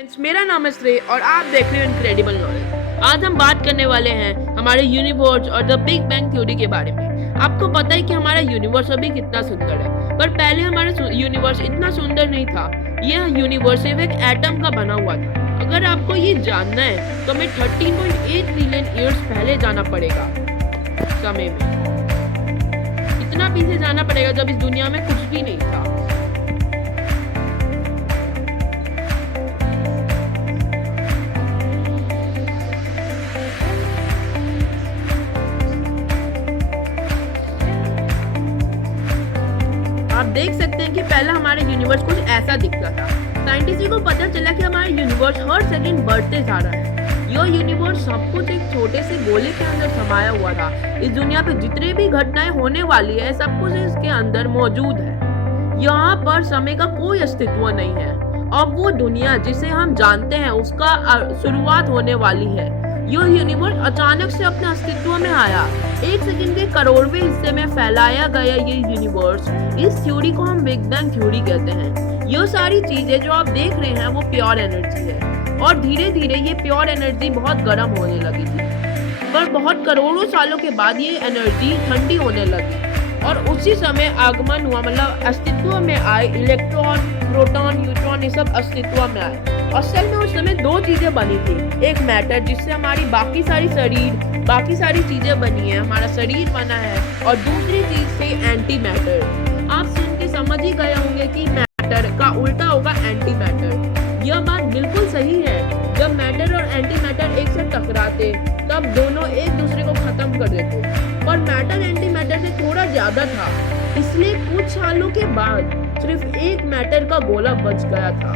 Friends, मेरा नाम है श्रेय और आप देख रहे हो इनक्रेडिबल नॉलेज। आज हम बात करने वाले हैं हमारे यूनिवर्स और द बिग बैंग थ्योरी के बारे में। आपको पता है कि हमारा यूनिवर्स अभी कितना सुंदर है, पर पहले हमारा यूनिवर्स इतना सुंदर नहीं था। यह यूनिवर्स सिर्फ एक एटम का बना हुआ था। अगर आपको ये जानना है तो हमें 13.8 ट्रिलियन ईयर्स पहले जाना पड़ेगा समय में। इतना पीछे जाना पड़ेगा जब इस दुनिया में कुछ भी नहीं था। आप देख सकते हैं कि पहले हमारा यूनिवर्स कुछ ऐसा दिखता था। साइंटिस्ट को पता चला कि हमारा यूनिवर्स हर सेकंड बढ़ते जा रहा है। यह यूनिवर्स सब कुछ एक छोटे से गोले के अंदर समाया हुआ था। इस दुनिया पे जितनी भी घटनाएं होने वाली है सब कुछ इसके अंदर मौजूद है। यहाँ पर समय का कोई अस्तित्व नहीं है। अब वो दुनिया जिसे हम जानते हैं उसका शुरुआत होने वाली है। यह यूनिवर्स अचानक से अपने अस्तित्व में आया। एक सेकंड के करोड़वें हिस्से में फैलाया गया ये यूनिवर्स, इस थ्योरी को हम बिग बैंग थ्योरी कहते हैं। ये सारी चीजें जो आप देख रहे हैं वो प्योर एनर्जी है और धीरे धीरे ये प्योर एनर्जी बहुत गर्म होने लगी थी, पर बहुत करोड़ों सालों के बाद ये एनर्जी ठंडी होने लगी और उसी समय आगमन हुआ, मतलब अस्तित्व में आए इलेक्ट्रॉन, प्रोटॉन, न्यूट्रॉन, ये सब अस्तित्व में आए। असल में उस समय दो चीजें बनी थी। एक मैटर जिससे हमारी बाकी सारी चीजें बनी है, हमारा शरीर बना है, और दूसरी चीज थी एंटी मैटर। आप सुन के समझ ही गए होंगे कि मैटर का उल्टा होगा एंटी मैटर। यह बात बिल्कुल सही है। जब मैटर और एंटी मैटर एक साथ टकराते तब दोनों एक दूसरे को खत्म कर देते, पर मैटर एंटी मैटर से थोड़ा ज्यादा था, इसलिए कुछ सालों के बाद सिर्फ एक मैटर का गोला बच गया था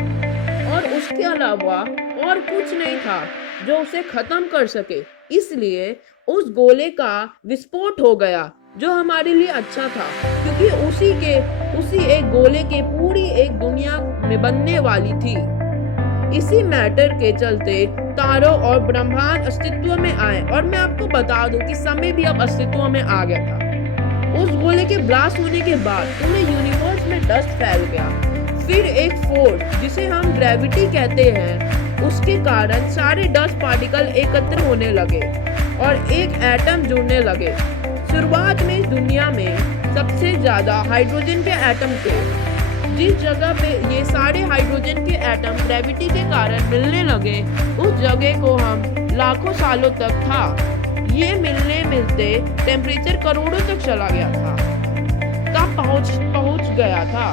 और उसके अलावा और कुछ नहीं था जो उसे खत्म कर सके। इसलिए उस गोले का विस्फोट हो गया, जो हमारे लिए अच्छा था, क्योंकि उसी एक गोले के पूरी एक दुनिया में बनने वाली थी। इसी मैटर के चलते तारों और ब्रह्मांड अस्तित्व में आए। और मैं आपको बता दूं कि समय भी अब अस्तित्व में आ गया था। उस गोले के ब्लास्ट होने के बाद पूरे यूनिवर्स में डस्ट फैल गया। फिर एक फोर्स जिसे हम ग्रेविटी कहते हैं, उसके कारण सारे डस्ट पार्टिकल एकत्र होने लगे और एक एटम जुड़ने लगे। शुरुआत में इस दुनिया में सबसे ज्यादा हाइड्रोजन के एटम थे। जिस जगह पे ये सारे हाइड्रोजन के एटम ग्रेविटी के कारण मिलने लगे, उस जगह को हम लाखों सालों तक था। ये मिलते टेम्परेचर करोड़ों तक चला गया था, तब पहुंच गया था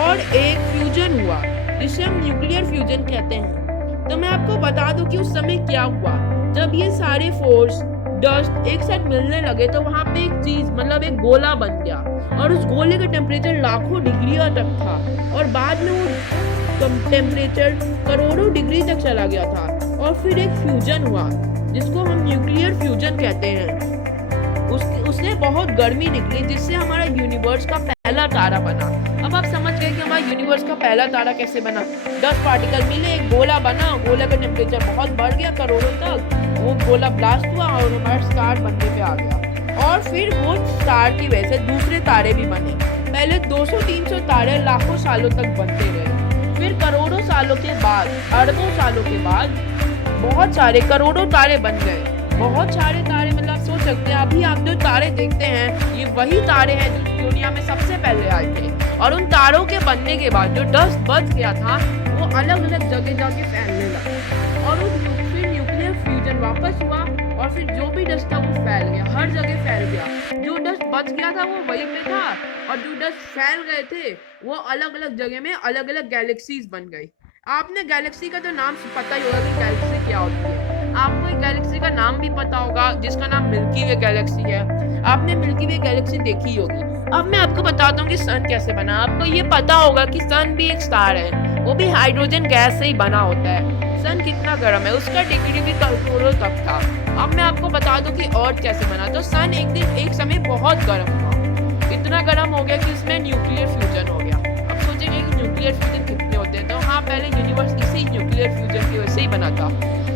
और एक फ्यूजन हुआ जिसे हम न्यूक्लियर फ्यूजन कहते हैं। तो मैं आपको बता दूं कि उस समय क्या हुआ। जब ये सारे फोर्स डस्ट एक साथ मिलने लगे तो वहां पे एक चीज, मतलब एक गोला बन गया और उस गोले का टेम्परेचर लाखों डिग्री तक था और बाद में वो टेम्परेचर करोड़ों डिग्री तक चला गया था और फिर एक फ्यूजन हुआ जिसको हम न्यूक्लियर फ्यूजन कहते हैं। उससे बहुत गर्मी निकली जिससे हमारा यूनिवर्स का पहला तारा बना। अब आप समझ गए कि हमारा यूनिवर्स का पहला तारा कैसे बना। 10 पार्टिकल मिले, एक गोला बना, गोले का टेम्परेचर बहुत बढ़ गया करोड़ों तक, वो गोला ब्लास्ट हुआ और हमारा स्टार बनने पे आ गया। और फिर वो स्टार की वजह से दूसरे तारे भी बने। पहले 200-300 तारे लाखों सालों तक बनते गए। फिर करोड़ों सालों के बाद, अरबों सालों के बाद बहुत सारे करोड़ों तारे बन गए। बहुत सारे तारे, मतलब सोच सकते हैं अभी आप जो तारे देखते हैं ये वही तारे हैं जो दुनिया में सबसे पहले आए थे। और उन तारों के बनने के बाद जो डस्ट बच गया था वो अलग अलग जगह जाके फैलने लगा और फिर न्यूक्लियर फ्यूजन वापस हुआ और फिर जो भी डस्ट था वो फैल गया, हर जगह फैल गया। जो डस्ट बच गया था वो वहीं पे था और जो डस्ट फैल गए थे वो अलग अलग जगह में अलग अलग गैलेक्सीज बन गई। आपने गैलेक्सी का तो नाम पता ही होगा कि गैलेक्सी क्या होती है। आपको एक गैलेक्सी का नाम भी पता होगा जिसका नाम मिल्की वे गैलेक्सी है। आपने मिल्की वे गैलेक्सी देखी होगी। अब मैं आपको बताता हूँ कि सन कैसे बना। आपको ये पता होगा कि सन भी एक स्टार है, वो भी हाइड्रोजन गैस से ही बना होता है। सन कितना गर्म है, उसका डिग्री भी करोड़ों तक था। अब मैं आपको बता दूं कि अर्थ कैसे बना। तो सन एक समय बहुत गर्म हुआ, इतना गर्म हो गया कि उसमें न्यूक्लियर फ्यूजन हो गया। अब सोचेंगे कि न्यूक्लियर फ्यूजन कितने होते हैं, तो हाँ, पहले यूनिवर्स इसी न्यूक्लियर फ्यूजन की वजह से ही बना था।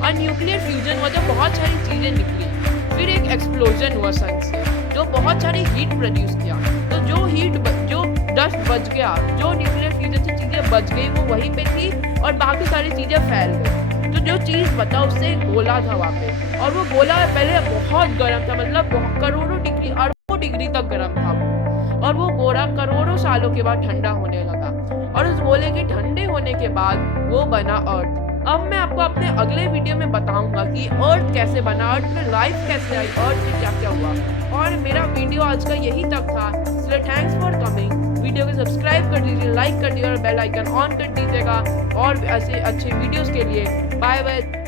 और न्यूक्लियर फ्यूजन हुआ तो बहुत सारी चीजें निकली। फिर एक एक्सप्लोजन हुआ सन से जो बहुत सारी हीट प्रोड्यूस किया। तो जो डस्ट बच गया, जो न्यूक्लियर फ्यूजन से चीजें बच गई वो वहीं पे थी और बाकी सारी चीज़ें फैल गई। तो जो चीज़ बता उससे एक गोला था वहाँ पे, और वो गोला पहले बहुत गर्म था, मतलब करोड़ों डिग्री, अरबों डिग्री तक गर्म था वो। और वो गोला करोड़ों सालों के बाद ठंडा होने लगा, और उस गोले के ठंडे होने के बाद वो बना अर्थ। अब मैं आपको अपने अगले वीडियो में बताऊंगा कि अर्थ कैसे बना, अर्थ में लाइफ कैसे आई, अर्थ में क्या क्या हुआ। और मेरा वीडियो आज का यही तक था, इसलिए थैंक्स फॉर कमिंग। वीडियो को सब्सक्राइब कर दीजिए, लाइक कर दीजिए और बेल आइकन ऑन कर दीजिएगा और ऐसे अच्छे वीडियोस के लिए। Bye bye.